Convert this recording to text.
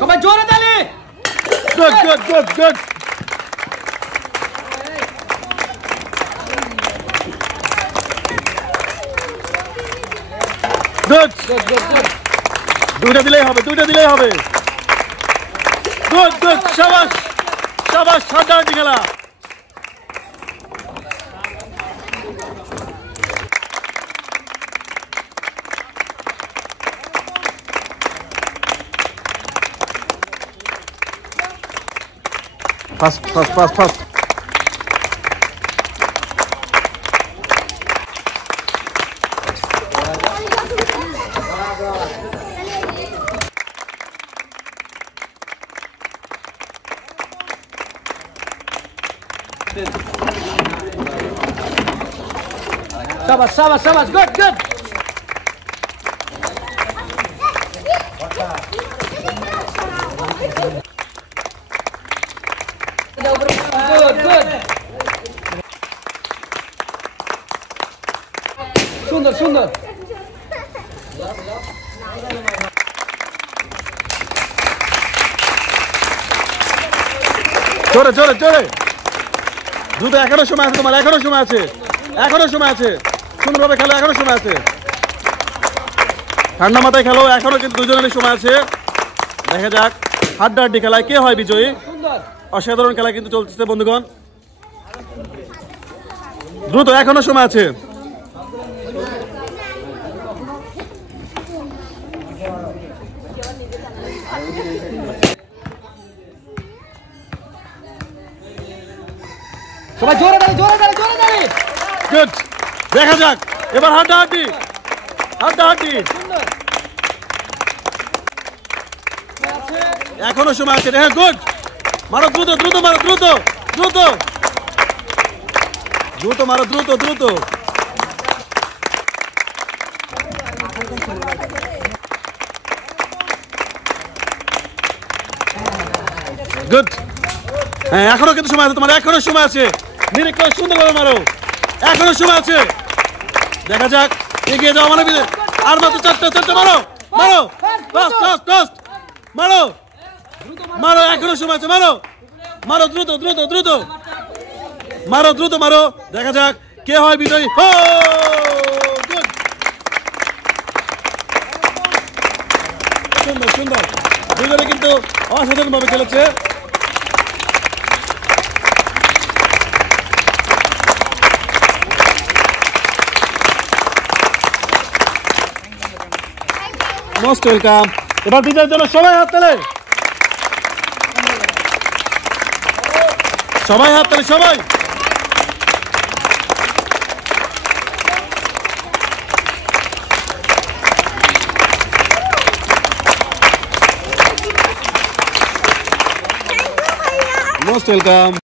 সবাই জোরে তালি। Good good good good good দুইটা দিলেই হবে, দুইটা দিলেই হবে। গুড গুড শাবাশ শাবাশ, হাড্ডাহাড্ডি খেলা। Fast fast fast fast. শাবাশ শাবাশ শাবাশ, গুড গুড। গুড গুড, সুন্দর সুন্দর। জোরে জোরে জোরে, দ্রুত। এখনো সময় আছে তোমার, এখনো সময় আছে, এখনো সময় আছে। সুন্দরভাবে খেলো, এখনো সময় আছে। ঠান্ডা মাথায় খেলো, এখনো কিন্তু দুজনেরই সময় আছে। দেখা যাক হাড্ডাহাড্ডি খেলায় কে হয় বিজয়ী। অসাধারণ খেলা কিন্তু চলতেছে বন্ধুগণ। দ্রুত, এখনো সময় আছে। সবাই জোরে তালি, জোরে তালি, জোরে তালি। গুড, দেখা যাক এবার হাড্ডাহাড্ডি, হাড্ডাহাড্ডি। এখনো সময় আছে। হ্যাঁ, গুড, মারো দ্রুত, দ্রুত মারো, দ্রুত দ্রুত দ্রুত মারো, দ্রুত দ্রুত। গুড। হ্যাঁ, এখনো কিন্তু সময় আছে তোমার, এখনো সময় আছে। নিরিখ করে সুন্দরভাবে মারো, এখনো সময় আছে। দেখা যাক এগিয়ে যাও মানে, আর মাত্র চারটে মারো, মারো, লাস্ট লাস্ট লাস্ট, মারো মারো, এখনো সময় আছে। মারো মারো, দ্রুত দ্রুত দ্রুত মারো, দ্রুত মারো। দেখা যাক কে হয় বিজয়ী। ও গুড, সুন্দর সুন্দর। দুজনে কিন্তু অসাধারণ ভাবে খেলেছে। Most welcome. এবার বিজয়ের জন্য সবাই হাত তালে, সবাই হাত তালে, সবাই। Most welcome.